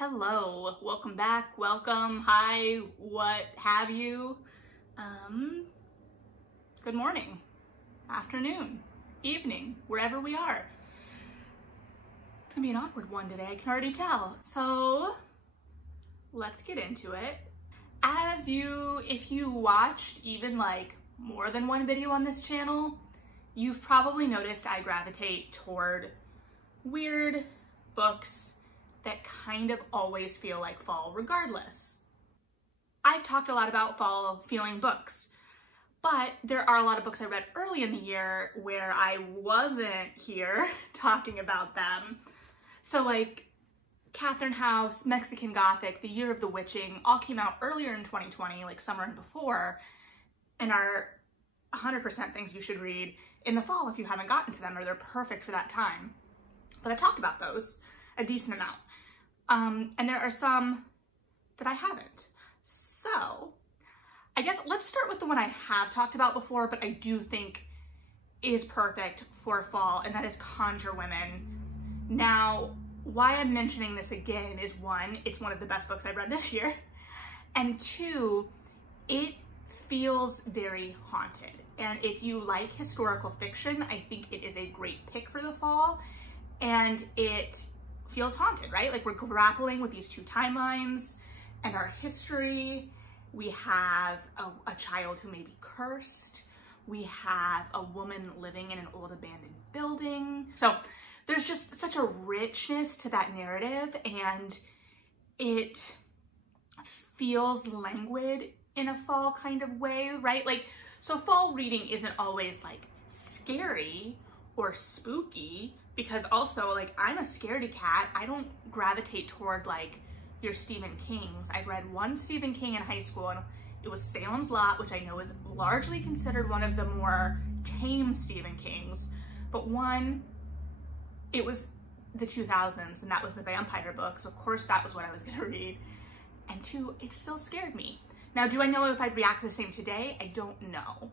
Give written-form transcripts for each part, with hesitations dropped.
Hello, welcome back, welcome, hi, what have you. Good morning, afternoon, evening, wherever we are. It's gonna be an awkward one today, I can already tell. So let's get into it. If you watched even like more than one video on this channel, you've probably noticed I gravitate toward weird books that kind of always feel like fall regardless. I've talked a lot about fall feeling books, but there are a lot of books I read early in the year where I wasn't here talking about them. So like Catherine House, Mexican Gothic, The Year of the Witching all came out earlier in 2020, like summer and before, and are 100% things you should read in the fall if you haven't gotten to them, or they're perfect for that time. But I've talked about those a decent amount. And there are some that I haven't. So I guess let's start with the one I have talked about before, but I do think is perfect for fall, and that is Conjure Women. Now, why I'm mentioning this again is one, it's one of the best books I've read this year, and two, it feels very haunted. And if you like historical fiction, I think it is a great pick for the fall, and it feels haunted, right? Like we're grappling with these two timelines and our history. We have a child who may be cursed. We have a woman living in an old abandoned building. So there's just such a richness to that narrative, and it feels languid in a fall kind of way, right? Like, so fall reading isn't always like scary or spooky, because also like I'm a scaredy cat. I don't gravitate toward like your Stephen Kings. I've read one Stephen King in high school, and it was Salem's Lot, which I know is largely considered one of the more tame Stephen Kings, but one, it was the 2000s, and that was the vampire book, so of course that was what I was gonna read. And two, it still scared me. Now, do I know if I'd react the same today? I don't know,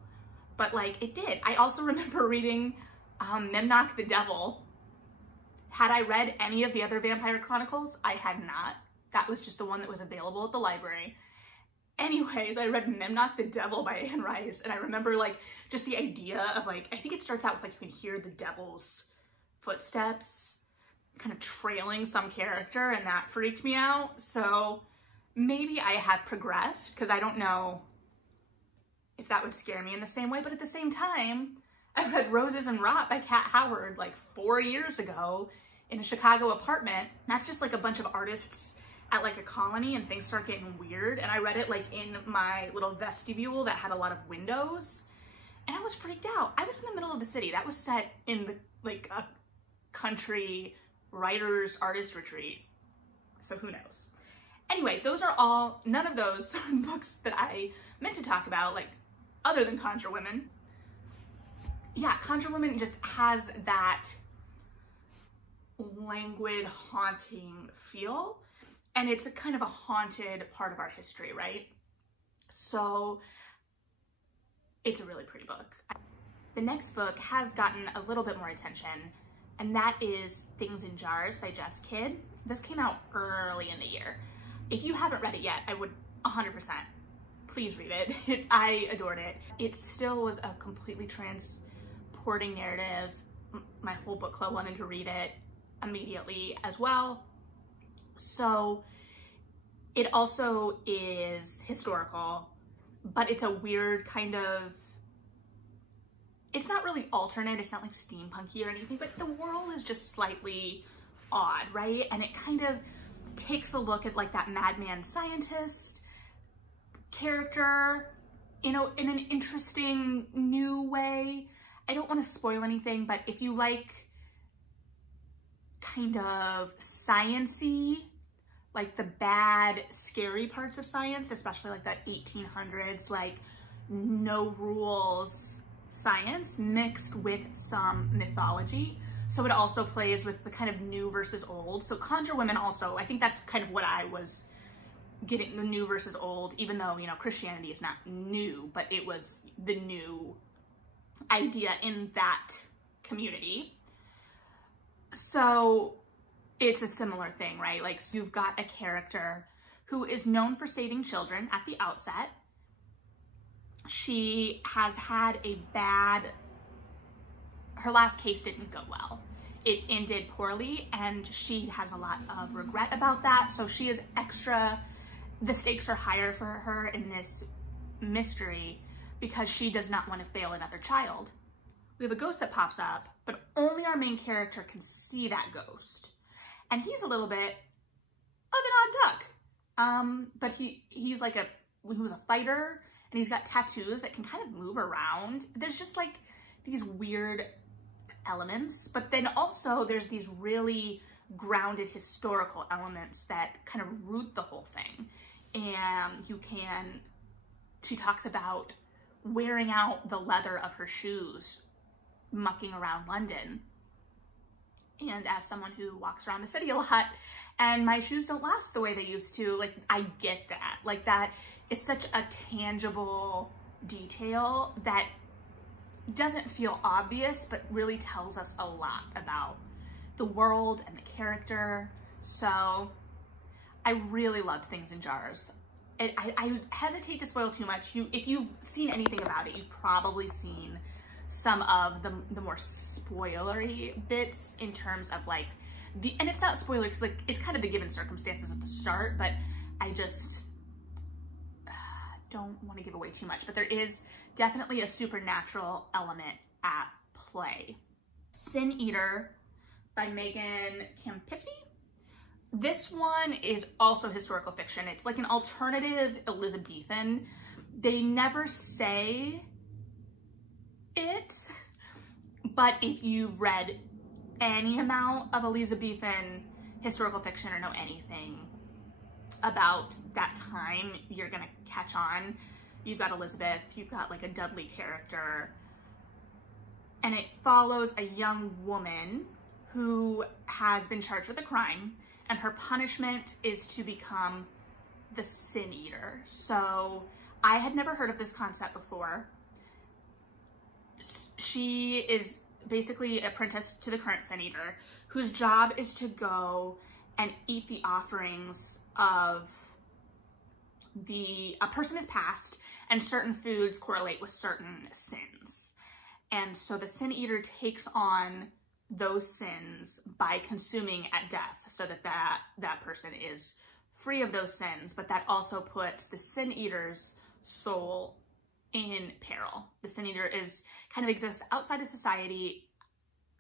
but like it did. I also remember reading Memnoch the Devil. Had I read any of the other Vampire Chronicles? I had not. That was just the one that was available at the library. Anyways, I read Memnoch the Devil by Anne Rice, and I remember like just the idea of like, I think it starts out with like you can hear the devil's footsteps kind of trailing some character, and that freaked me out. So maybe I have progressed, because I don't know if that would scare me in the same way, but at the same time, I read Roses and Rot by Kat Howard like 4 years ago in a Chicago apartment. That's just like a bunch of artists at like a colony, and things start getting weird. And I read it like in my little vestibule that had a lot of windows, and I was freaked out. I was in the middle of the city. That was set in the, like a country writers artist retreat. So who knows? Anyway, those are all, none of those books that I meant to talk about, like other than Conjure Women. Yeah, Conjure Women just has that languid, haunting feel, and it's a kind of a haunted part of our history, right? So it's a really pretty book. The next book has gotten a little bit more attention, and that is Things in Jars by Jess. This came out early in the year. If you haven't read it yet, I would 100% please read it. I adored it. It still was a completely transporting narrative. My whole book club wanted to read it immediately as well. So it also is historical, but it's a weird kind of, it's not really alternate, it's not like steampunky or anything, but the world is just slightly odd, right? And it kind of takes a look at like that madman scientist character, you know, in an interesting new way. I don't want to spoil anything, but if you like kind of science-y, like the bad, scary parts of science, especially like that 1800s, like no rules science mixed with some mythology. So it also plays with the kind of new versus old. So Conjure Women also, I think that's kind of what I was getting, the new versus old, even though, you know, Christianity is not new, but it was the new idea in that community. So it's a similar thing, right? Like, so you've got a character who is known for saving children at the outset. She has had her last case didn't go well. It ended poorly, and she has a lot of regret about that. So she is the stakes are higher for her in this mystery because she does not want to fail another child. We have a ghost that pops up, but only our main character can see that ghost. And he's a little bit of an odd duck. But he was a fighter, and he's got tattoos that can kind of move around. There's just like these weird elements, but then also there's these really grounded historical elements that kind of root the whole thing. And she talks about wearing out the leather of her shoes, mucking around London. And as someone who walks around the city a lot, and my shoes don't last the way they used to, like, I get that. Like, that is such a tangible detail that doesn't feel obvious, but really tells us a lot about the world and the character. So I really loved Things in Jars. I hesitate to spoil too much. If you've seen anything about it, you've probably seen some of the more spoilery bits in terms of like and it's not spoiler because like it's kind of the given circumstances at the start, but I just don't want to give away too much. But there is definitely a supernatural element at play. Sin Eater by Megan Campisi. This one is also historical fiction. It's like an alternative Elizabethan. They never say it, but if you've read any amount of Elizabethan historical fiction or know anything about that time, you're gonna catch on. You've got Elisabeth, you've got like a Dudley character, and it follows a young woman who has been charged with a crime, and her punishment is to become the Sin Eater. So I had never heard of this concept before. She is basically apprenticed to the current Sin Eater, whose job is to go and eat the offerings of a person is passed, and certain foods correlate with certain sins. And so the Sin Eater takes on those sins by consuming at death, so that person is free of those sins, but that also puts the Sin Eater's soul in peril. The Sin Eater exists outside of society,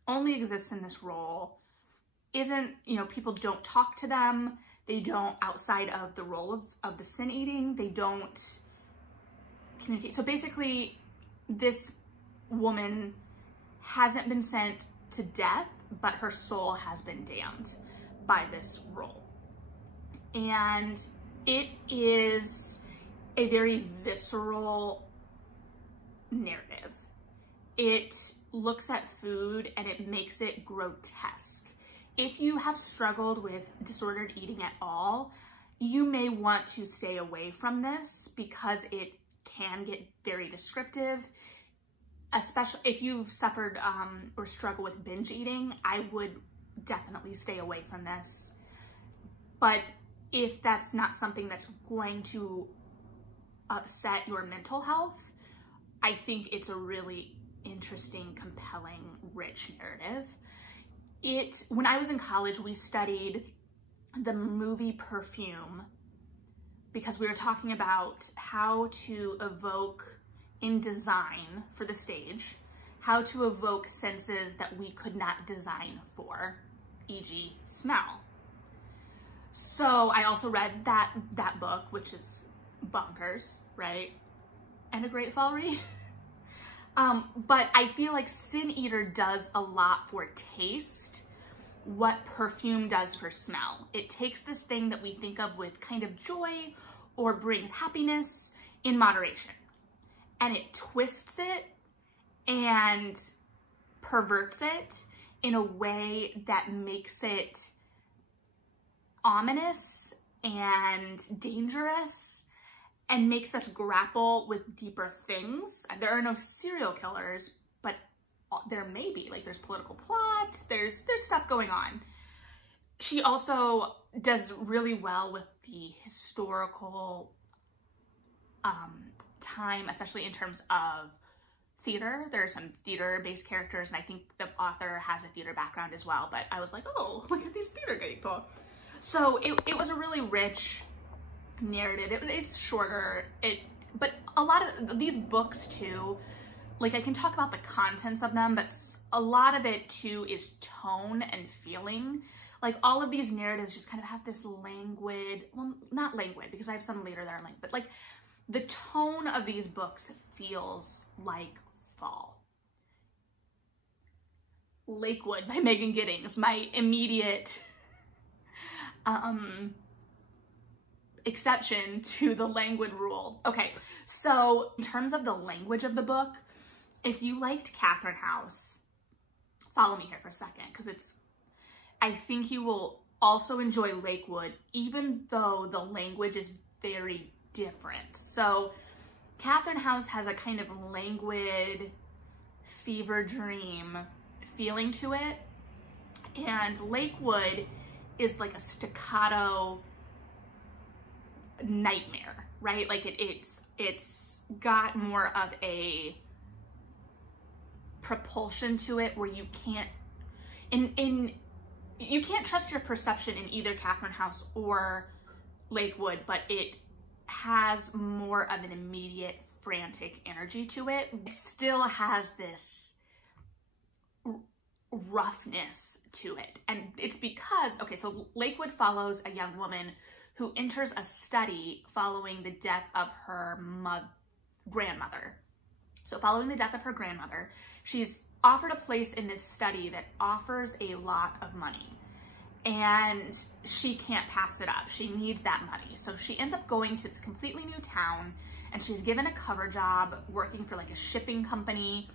only exists in this role, people don't talk to them, they don't, outside of the role of the sin eating, they don't communicate. So basically, this woman hasn't been sent to death, but her soul has been damned by this role. And it is a very visceral narrative. It looks at food and it makes it grotesque. If you have struggled with disordered eating at all, you may want to stay away from this because it can get very descriptive. Especially if you've suffered or struggle with binge eating, I would definitely stay away from this. But if that's not something that's going to upset your mental health, I think it's a really interesting, compelling, rich narrative. When I was in college, we studied the movie Perfume because we were talking about how to evoke in design for the stage, how to evoke senses that we could not design for, e.g. smell. So I also read that book, which is bonkers, right? And a great fall read. But I feel like Sin Eater does a lot for taste what Perfume does for smell. It takes this thing that we think of with kind of joy or brings happiness in moderation, and it twists it and perverts it in a way that makes it ominous and dangerous and makes us grapple with deeper things. There are no serial killers, but there may be. Like, there's political plot, there's stuff going on. She also does really well with the historical time, especially in terms of theater. There are some theater-based characters, and I think the author has a theater background as well, but I was like, oh, look at these theater people. So it was a really rich narrative. It's shorter, but a lot of these books too, like I can talk about the contents of them, but a lot of it too is tone and feeling. Like all of these narratives just kind of have this languid, well, not languid because I have some later that are languid, but like the tone of these books feels like fall. Lakewood by Megan Giddings, my immediate exception to the languid rule. Okay, so in terms of the language of the book, if you liked Catherine House, follow me here for a second, because I think you will also enjoy Lakewood, even though the language is very different. So Catherine House has a kind of languid fever dream feeling to it, and Lakewood is like a staccato nightmare, right? Like it's got more of a propulsion to it where you can't you can't trust your perception in either Catherine House or Lakewood, but it has more of an immediate frantic energy to it. It still has this roughness to it. And it's because, okay, so Lakewood follows a young woman who enters a study following the death of her grandmother. So following the death of her grandmother, she's offered a place in this study that offers a lot of money, and she can't pass it up. She needs that money. So she ends up going to this completely new town, and she's given a cover job working for like a shipping company,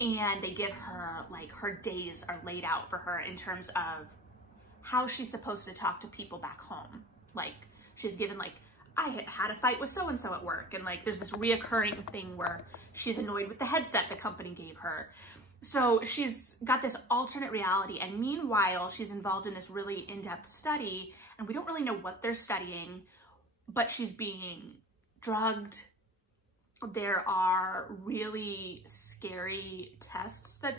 and they give her, like, her days are laid out for her in terms of how she's supposed to talk to people back home. Like, she's given, like, I had a fight with so-and-so at work, and like there's this reoccurring thing where she's annoyed with the headset the company gave her. So she's got this alternate reality, and meanwhile she's involved in this really in-depth study, and we don't really know what they're studying, but she's being drugged. There are really scary tests that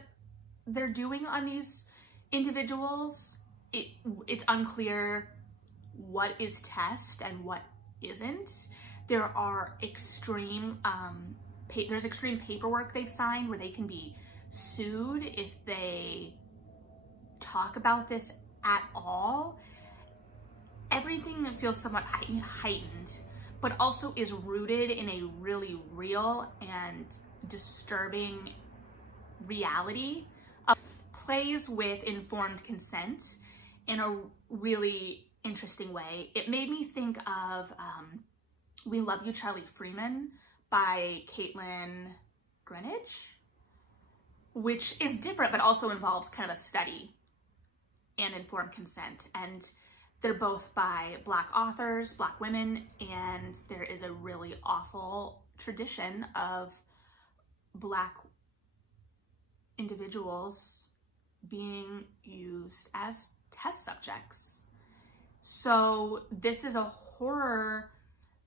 they're doing on these individuals. It's unclear what is test and what isn't. There are extreme, there's extreme paperwork they've signed where they can be sued if they talk about this at all. Everything feels somewhat heightened, but also is rooted in a really real and disturbing reality. Plays with informed consent in a really interesting way. It made me think of We Love You, Charlie Freeman by Kaitlyn Greenidge, which is different, but also involves kind of a study and informed consent. And they're both by Black authors, Black women, and there is a really awful tradition of Black individuals being used as test subjects. So this is a horror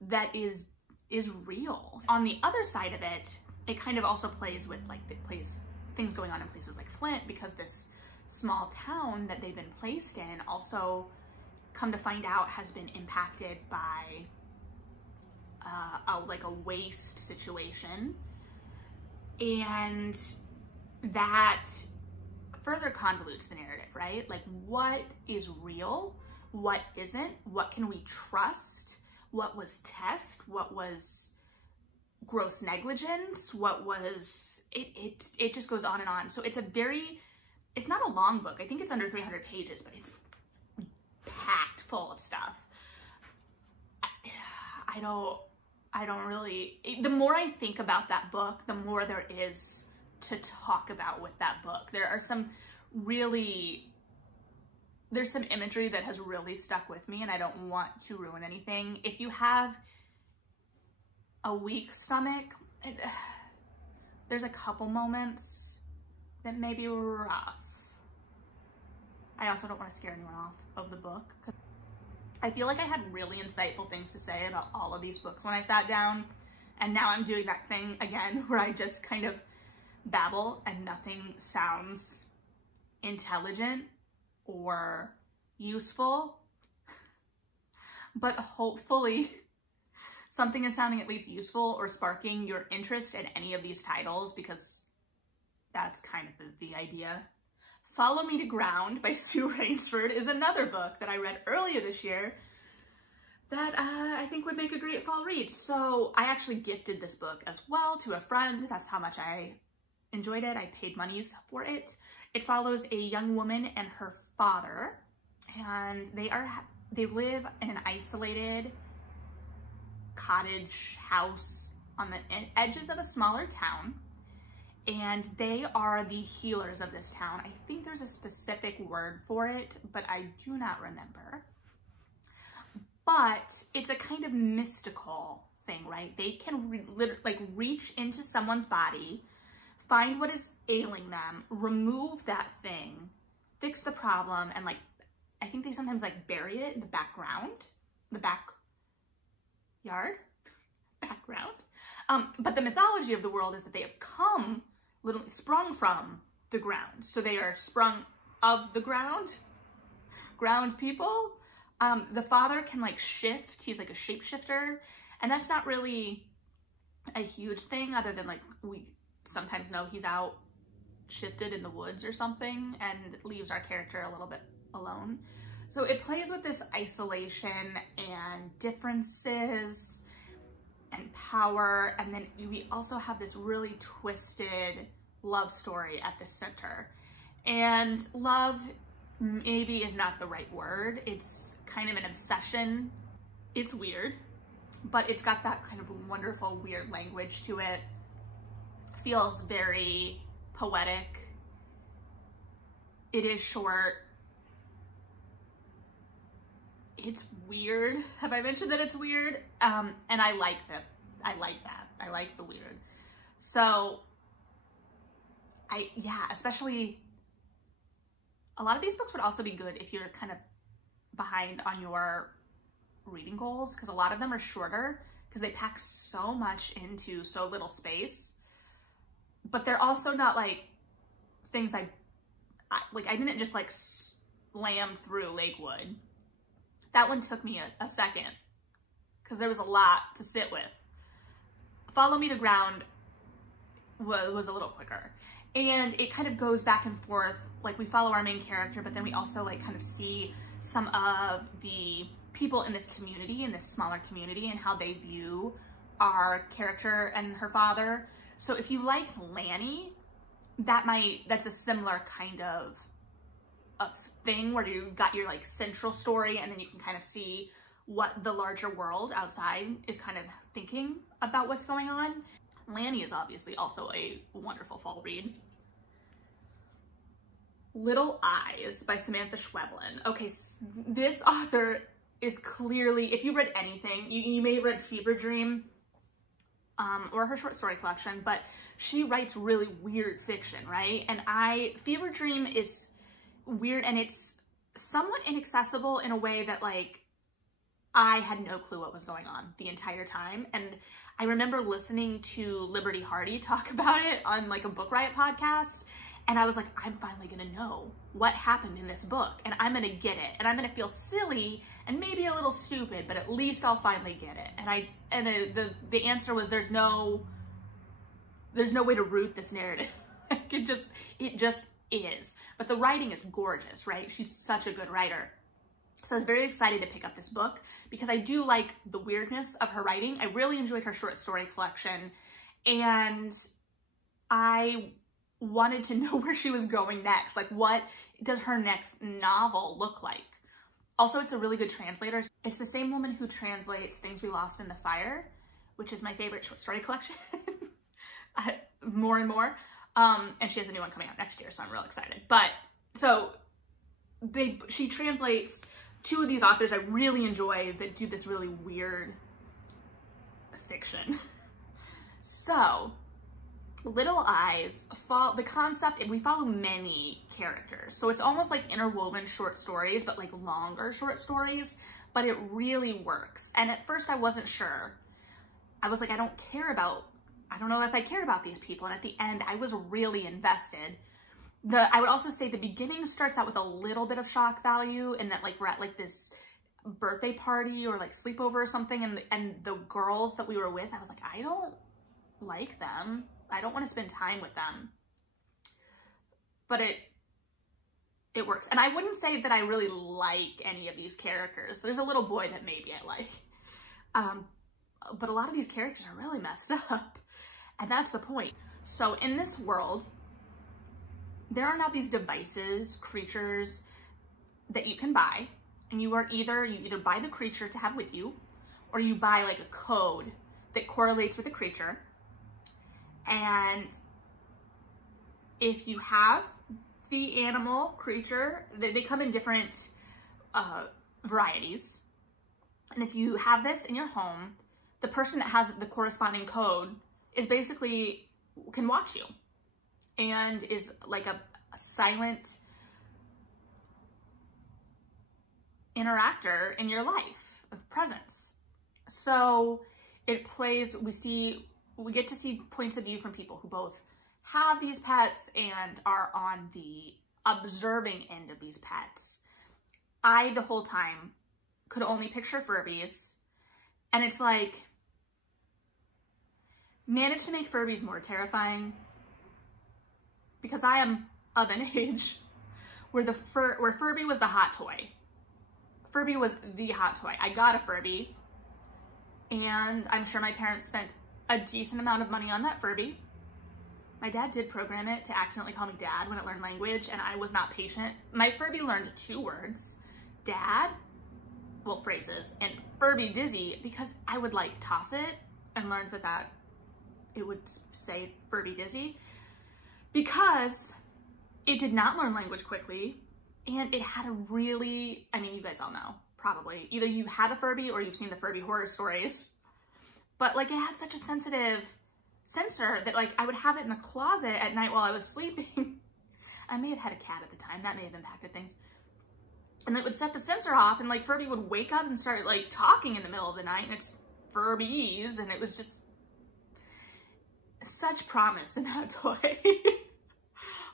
that is real. On the other side of it, it kind of also plays with like things going on in places like Flint, because this small town that they've been placed in also, come to find out, has been impacted by a waste situation, and that further convolutes the narrative, right? Like, what is real? What isn't? What can we trust? What was test? What was gross negligence? What was, it just goes on and on. So it's it's not a long book. I think it's under 300 pages, but it's packed full of stuff. I don't really, the more I think about that book, the more there is to talk about with that book. There's some imagery that has really stuck with me, and I don't want to ruin anything. If you have a weak stomach, there's a couple moments that may be rough. I also don't want to scare anyone off of the book. I feel like I had really insightful things to say about all of these books when I sat down, and now I'm doing that thing again where I just kind of babble and nothing sounds intelligent or useful. But hopefully something is sounding at least useful or sparking your interest in any of these titles, because that's kind of the idea. Follow Me to Ground by Sue Rainsford is another book that I read earlier this year that I think would make a great fall read. So I actually gifted this book as well to a friend. That's how much I enjoyed it. I paid monies for it. It follows a young woman and her father, and they live in an isolated cottage house on the edges of a smaller town. And they are the healers of this town. I think there's a specific word for it, but I do not remember. But it's a kind of mystical thing, right? They can reach into someone's body, find what is ailing them, remove that thing, fix the problem, and like, I think they sometimes like bury it in the background, background. But the mythology of the world is that they have come literally sprung from the ground. So they are sprung of the ground people. The father can like shift. He's like a shapeshifter. And that's not really a huge thing, other than like we sometimes know he's out shifted in the woods or something and leaves our character a little bit alone. So it plays with this isolation and differences and power, and then we also have this really twisted love story at the center. And love maybe is not the right word. It's kind of an obsession. It's weird, but it's got that kind of wonderful weird language to it. Feels very poetic. It is short. It's weird. Have I mentioned that it's weird? And I like that. I like that. I like the weird. So especially a lot of these books would also be good if you're kind of behind on your reading goals, because a lot of them are shorter because they pack so much into so little space. But they're also not like things I didn't just like slam through Lakewood. That one took me a second because there was a lot to sit with. Follow Me to Ground was a little quicker. And it kind of goes back and forth. Like we follow our main character, but then we also like kind of see some of the people in this community, in this smaller community, and how they view our character and her father. So if you liked Lanny, that's a similar kind of thing where you got your like central story, and then you can kind of see what the larger world outside is kind of thinking about what's going on. Lanny is obviously also a wonderful fall read. Little Eyes by Samantha Schweblin. Okay, this author is clearly, if you've read anything, you may have read Fever Dream or her short story collection, but she writes really weird fiction, right? And Fever Dream is weird, and it's somewhat inaccessible in a way that like I had no clue what was going on the entire time. And I remember listening to Liberty Hardy talk about it on like a Book Riot podcast, and I was like, I'm finally gonna know what happened in this book, and I'm gonna get it, and I'm gonna feel silly and maybe a little stupid, but at least I'll finally get it. And the answer was there's no way to root this narrative. it just is. But the writing is gorgeous, right? She's such a good writer. So I was very excited to pick up this book because I do like the weirdness of her writing. I really enjoyed her short story collection, and I wanted to know where she was going next. Like, what does her next novel look like? Also, it's a really good translator. It's the same woman who translates Things We Lost in the Fire, which is my favorite short story collection. More and more. And she has a new one coming out next year, so I'm real excited. But so she translates two of these authors I really enjoy that do this really weird fiction. So Little Eyes, the concept, we follow many characters. So it's almost like interwoven short stories, but like longer short stories, but it really works. And at first I wasn't sure. I was like, I don't know if I care about these people. And at the end, I was really invested. I would also say the beginning starts out with a little bit of shock value, and that like we're at like this birthday party or like sleepover or something, and the girls that we were with, I was like, I don't like them. I don't want to spend time with them. But it works. And I wouldn't say that I really like any of these characters. There's a little boy that maybe I like. But a lot of these characters are really messed up. And that's the point. So in this world, there are now these devices, creatures that you can buy. And you either buy the creature to have with you, or you buy like a code that correlates with the creature. And if you have the animal creature, they come in different varieties. And if you have this in your home, the person that has the corresponding code is basically, can watch you and is like a silent interactor in your life of presence. So it plays, we get to see points of view from people who both have these pets and are on the observing end of these pets. I, the whole time, could only picture Furbies, and it's like, managed to make Furbies more terrifying, because I am of an age where where Furby was the hot toy. Furby was the hot toy. I got a Furby, and I'm sure my parents spent a decent amount of money on that Furby. My dad did program it to accidentally call me dad when it learned language, and I was not patient. My Furby learned 2 words, dad, well, phrases, and Furby dizzy, because I would like toss it and learned that it would say Furby dizzy, because it did not learn language quickly, and it had a really, I mean, you guys all know, probably, either you had a Furby or you've seen the Furby horror stories, but like it had such a sensitive sensor that like I would have it in the closet at night while I was sleeping. I may have had a cat at the time, that may have impacted things. And it would set the sensor off, and like Furby would wake up and start like talking in the middle of the night, and it's Furbies, and it was just such promise in that toy.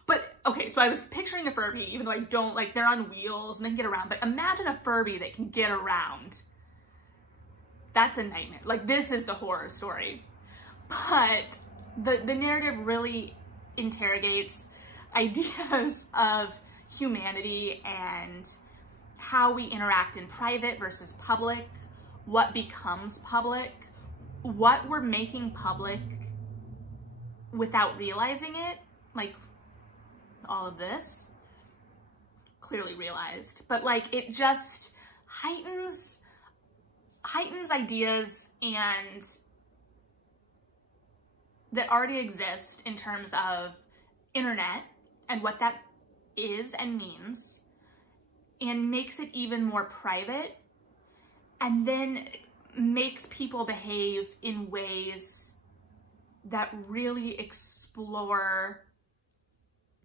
But okay, so I was picturing a Furby, even though I don't, like, they're on wheels and they can get around, but imagine a Furby that can get around. That's a nightmare. Like, this is the horror story. But the narrative really interrogates ideas of humanity and how we interact in private versus public, what becomes public, what we're making public without realizing it, like all of this, clearly realized, but like it just heightens ideas and that already exist in terms of internet and what that is and means, and makes it even more private, and then makes people behave in ways that really explore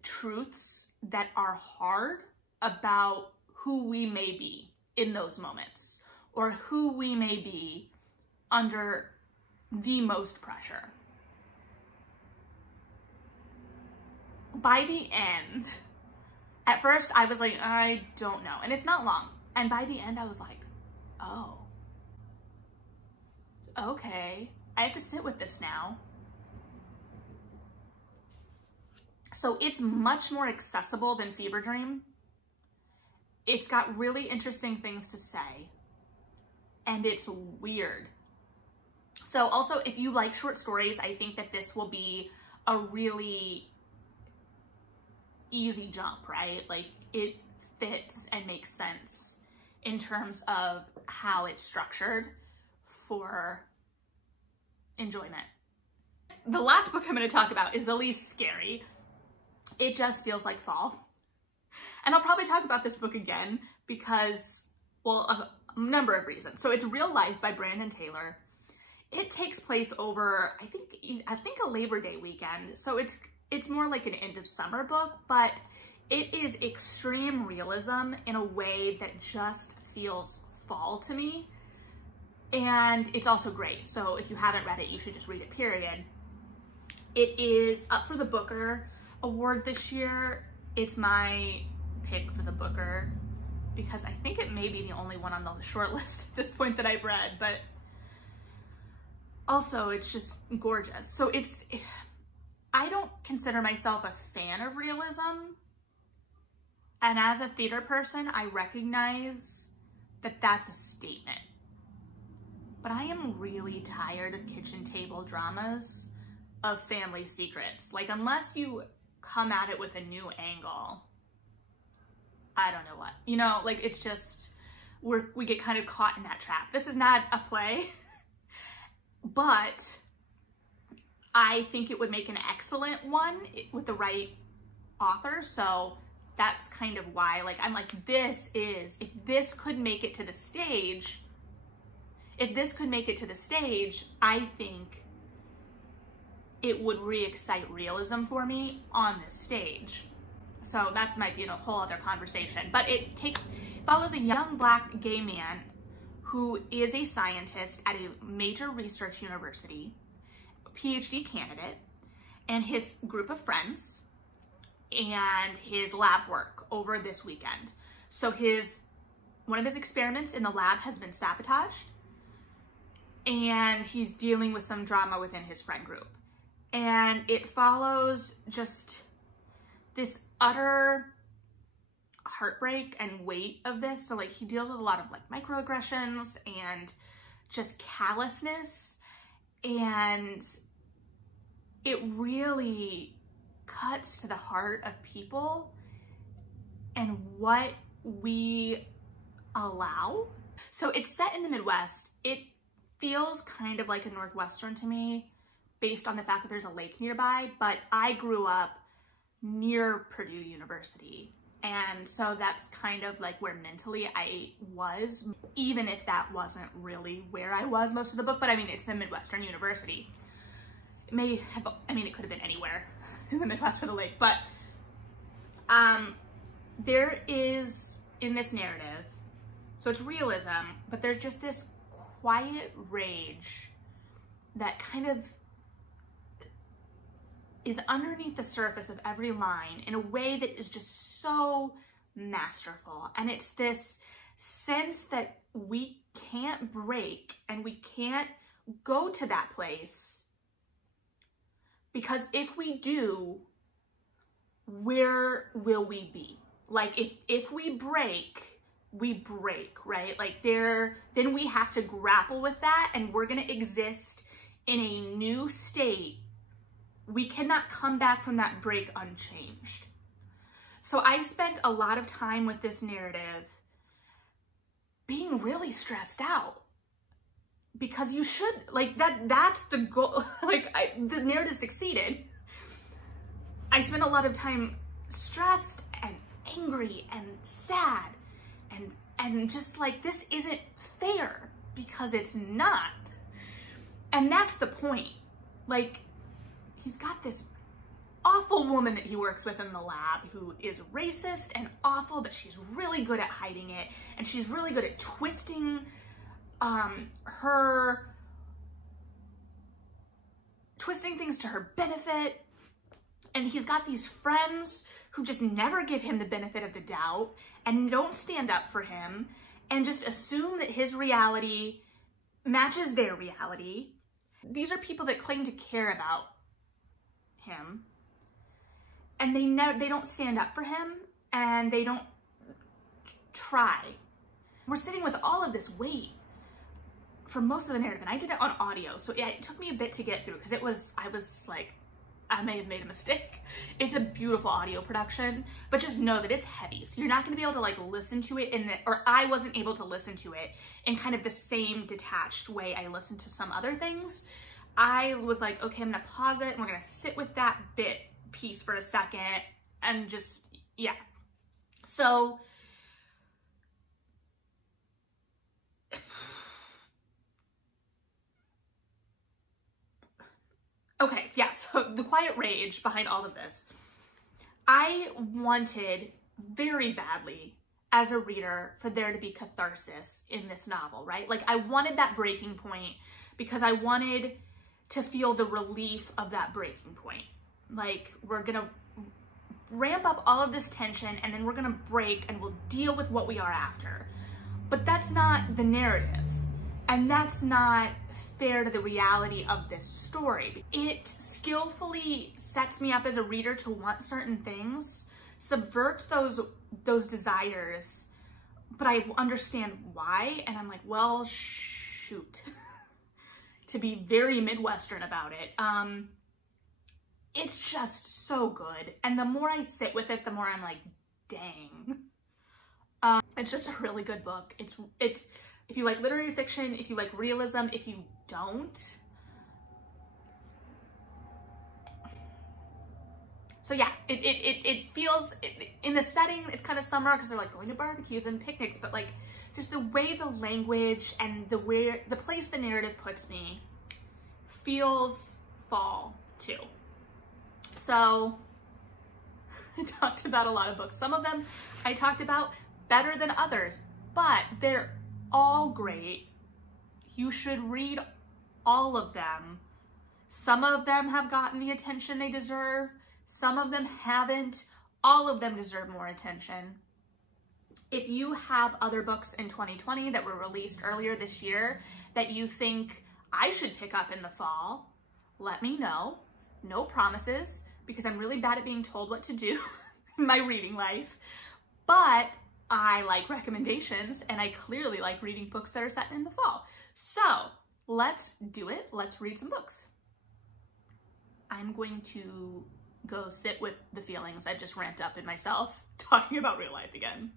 truths that are hard about who we may be in those moments, or who we may be under the most pressure. By the end, at first I was like, I don't know, and it's not long, and by the end I was like, oh, okay, I have to sit with this now. So it's much more accessible than Fever Dream. It's got really interesting things to say, and it's weird. So also, if you like short stories, I think that this will be a really easy jump, right? Like, it fits and makes sense in terms of how it's structured for enjoyment. The last book I'm going to talk about is the least scary. It just feels like fall. And I'll probably talk about this book again because, well, a number of reasons. So it's Real Life by Brandon Taylor. it takes place over, I think a Labor Day weekend. So it's more like an end of summer book, but it is extreme realism in a way that just feels fall to me. And it's also great. So if you haven't read it, you should just read it, period. It is up for the Booker Award this year. It's my pick for the Booker because I think it may be the only one on the short list at this point that I've read, but also it's just gorgeous. So I don't consider myself a fan of realism. And as a theater person, I recognize that that's a statement. But I am really tired of kitchen table dramas of family secrets. Like, unless you come at it with a new angle, I don't know what. You know, like, it's just, we get kind of caught in that trap. This is not a play, but I think it would make an excellent one with the right author. So that's kind of why, like, I'm like, if this could make it to the stage, I think it would re-excite realism for me on this stage. So that's might be a whole other conversation. But it follows a young Black gay man who is a scientist at a major research university, PhD candidate, and his group of friends, and his lab work over this weekend. So one of his experiments in the lab has been sabotaged, and he's dealing with some drama within his friend group. And it follows just this utter heartbreak and weight of this. So like, he deals with a lot of like microaggressions and just callousness, and it really cuts to the heart of people and what we allow. So it's set in the Midwest. It feels kind of like a Northwestern to me based on the fact that there's a lake nearby, but I grew up near Purdue University. And so that's kind of like where mentally I was, even if that wasn't really where I was most of the book. But I mean, it's a Midwestern university. It may have, I mean, it could have been anywhere in the Midwest or the lake, but there is, in this narrative, so it's realism, but there's just this quiet rage that kind of is underneath the surface of every line in a way that is just so masterful. And it's this sense that we can't break and we can't go to that place, because if we do, where will we be? Like, if we break, right? Like, then we have to grapple with that, and we're gonna exist in a new state. We cannot come back from that break unchanged. So I spent a lot of time with this narrative being really stressed out, because you should, like, that's the goal. Like, the narrative succeeded. I spent a lot of time stressed and angry and sad and just like, this isn't fair, because it's not. And that's the point. Like, he's got this awful woman that he works with in the lab who is racist and awful, but she's really good at hiding it, and she's really good at twisting things to her benefit. And he's got these friends who just never give him the benefit of the doubt and don't stand up for him and just assume that his reality matches their reality. These are people that claim to care about him, and they don't stand up for him, and they don't try. We're sitting with all of this weight for most of the narrative, and I did it on audio, so yeah, it took me a bit to get through, because I was like, I may have made a mistake. It's a beautiful audio production, but just know that it's heavy. So you're not gonna be able to like listen to it or I wasn't able to listen to it in kind of the same detached way I listened to some other things. I was like, okay, I'm gonna pause it and we're gonna sit with that piece for a second and just, yeah. So so the quiet rage behind all of this. I wanted very badly as a reader for there to be catharsis in this novel, right? Like I wanted that breaking point because I wanted to feel the relief of that breaking point. Like we're gonna ramp up all of this tension and then we're gonna break and we'll deal with what we are after. But that's not the narrative. And that's not fair to the reality of this story. It skillfully sets me up as a reader to want certain things, subverts those desires, but I understand why, and I'm like, well, shoot. To be very Midwestern about it. It's just so good. And the more I sit with it, the more I'm like, dang. It's just a really good book. It's if you like literary fiction, if you like realism, if you don't. So yeah, it feels, in the setting, it's kind of summer because they're like going to barbecues and picnics, but like just the way the language and the place the narrative puts me feels fall too. So I talked about a lot of books. Some of them I talked about better than others, but they're all great. You should read all of them. Some of them have gotten the attention they deserve. Some of them haven't. All of them deserve more attention. If you have other books in 2020 that were released earlier this year that you think I should pick up in the fall, let me know. No promises, because I'm really bad at being told what to do in my reading life. But I like recommendations, and I clearly like reading books that are set in the fall. So let's do it. Let's read some books. I'm going to go sit with the feelings I just ramped up in myself talking about real life again.